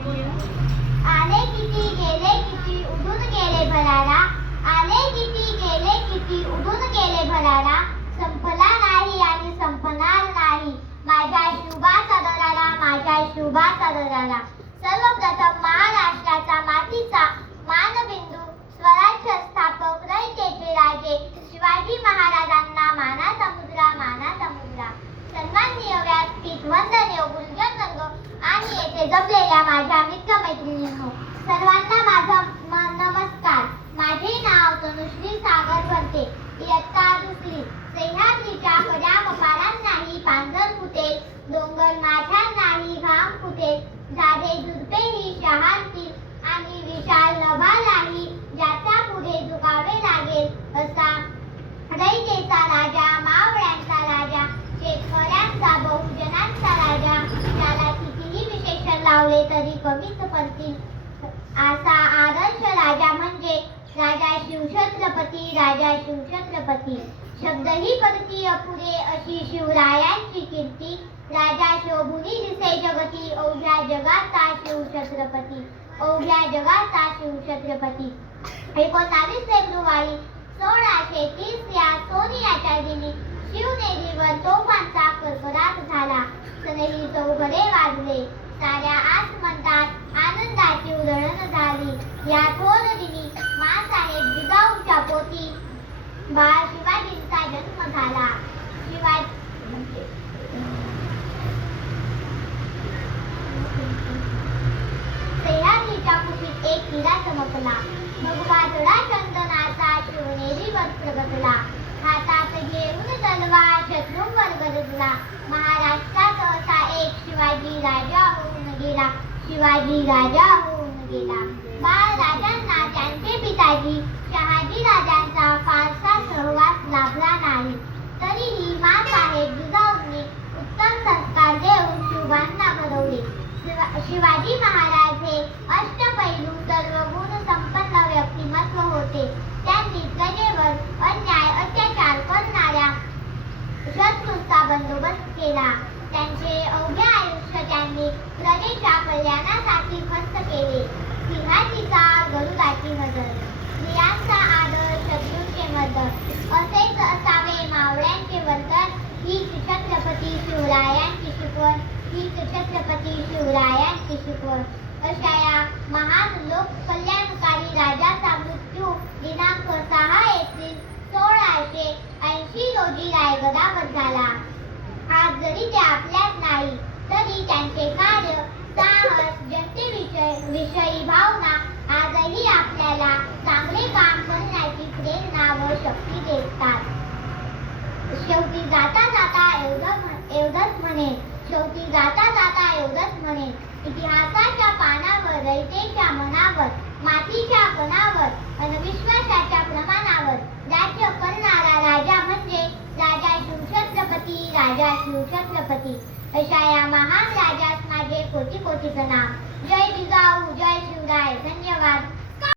आले किती गेले किती उडून गेले भरारा, आले किती गेले किती उडून गेले भरारा, संपला नाही आणि संपणार नाही माझ्या शुभाचा दरारा, माझ्या शुभाचा दरारा. सर्वप्रथम महाराष्ट्राचा मातीचा मानबिंदू स्वराज्य स्थापक रयतेचे राजे शिवाजी महाराजांना मानाचा मुद्रा, मानाचा मुद्रा. सन्माननीय व्यासपीठ, वंदनीय गुरुजन वर्ग आणि येथे जमलेल्या माझ्या मित्रमैत्रिणींनो, सर्वांना माझा नमस्कार. माझे नाव तनुश्री सागर भरते. इयत्ता दुसरी. सह्याद्रीच्या कड्यामपारांनाही पांजर फुटेल, डोंगर माथ्यांनाही घाम फुटेल, झाडे झुडपेही शहारतील आणि विशाल नभालाही ज्याच्या पुढे झुकावे लागेल, असा रयतेचा राजा, मावळ्यांचा राजा, शेतकऱ्यांचा, बहुजनांचा राजा, त्याला कितीही विशेषण लावले तरी कमीच पडतील असा आदर्श राजा म्हणजे राजा शिवछत्रपती, राजा शिवछत्रपती. शब्दही करती अपुरे अशी शिवरायांची कीर्ती, राजा शोभुनी दिसे जगती, अवघ्या जगाचा शिवछत्रपती, अवघ्या जगाचा शिवछत्रपती. 19 फेब्रुवारी 1630 या सोनियाच्या दिनी शिवनेरीवर तोफांचा कडकडाट झाला. सनई चौघडे वाजले, साऱ्या आसमंतात आनंदाची उधळण झाली. या थोर दिनी माँसाहेब जिजाऊच्या पोटी बाळ शिवाजींचा जन्म झाला. सह्याद्रीच्या कुशीत एक हिरा चमकला, भगवा जडा चंदनाचा शिवनेरीवर प्रगटला. हातात घेऊन तलवार शत्रूंवर गरजला. महाराष्ट्रात असा एक शिवाजी राजा होऊन गेला, शिवाजी राजा होऊन गेला. बाळ राजांना त्यांचे पिताजी शहाजी राजांचा फारसा सहवास लाभला नाही, तरीही माँसाहेब जिजाऊंनी उत्तम संस्कार देऊन शिवबांना घडवले. शिवाजी महाराज हे अष्टपैलू सर्वगुण संपन्न व्यक्तिमत्व होते. त्यांनी प्रजेवर अन्याय अत्याचार करणाऱ्या शत्रूंचा बंदोबस्त केला. त्यांचे अवघे आयुष्य त्यांनी प्रजेच्या कल्याणासाठी खर्च केले. सिंहाची चाल, गरुडाची नजर, स्त्रियांचा आदर, शत्रूंचे मर्दन, असेच असावे मावळ्यांचे वर्तन, हीच छत्रपती शिवरायांची शिकवण, हीच छत्रपती शिवरायांची शिकवण. अशा या महान लोक कल्याणकारी राजाचा मृत्यू दिनांक 6 एप्रिल 1680 रोजी रायगडावर झाला. आज जरी ते आपल्यात नाही तरी त्यांचे कार्य, साहस, जनतेविषयी भावना आजही आपल्याला चांगले काम करण्याची प्रेरणा व शक्ती देतात. शेवटी जाता जाता एवढंच म्हणे, शेवटी जाता जाता एवढंच म्हणे, इतिहासाच्या पानावर, रयतेच्या मनावर, मातीच्या कणावर आणि विश्वासाच्या प्रमाणावर राज्य करणारा राजा म्हणजे राजा शिवछत्रपती, राजा शिवछत्रपती. अशा या महान राजास माझे कोटी कोटी प्रणाम. जय जिजाऊ, जय शिवराय. धन्यवाद.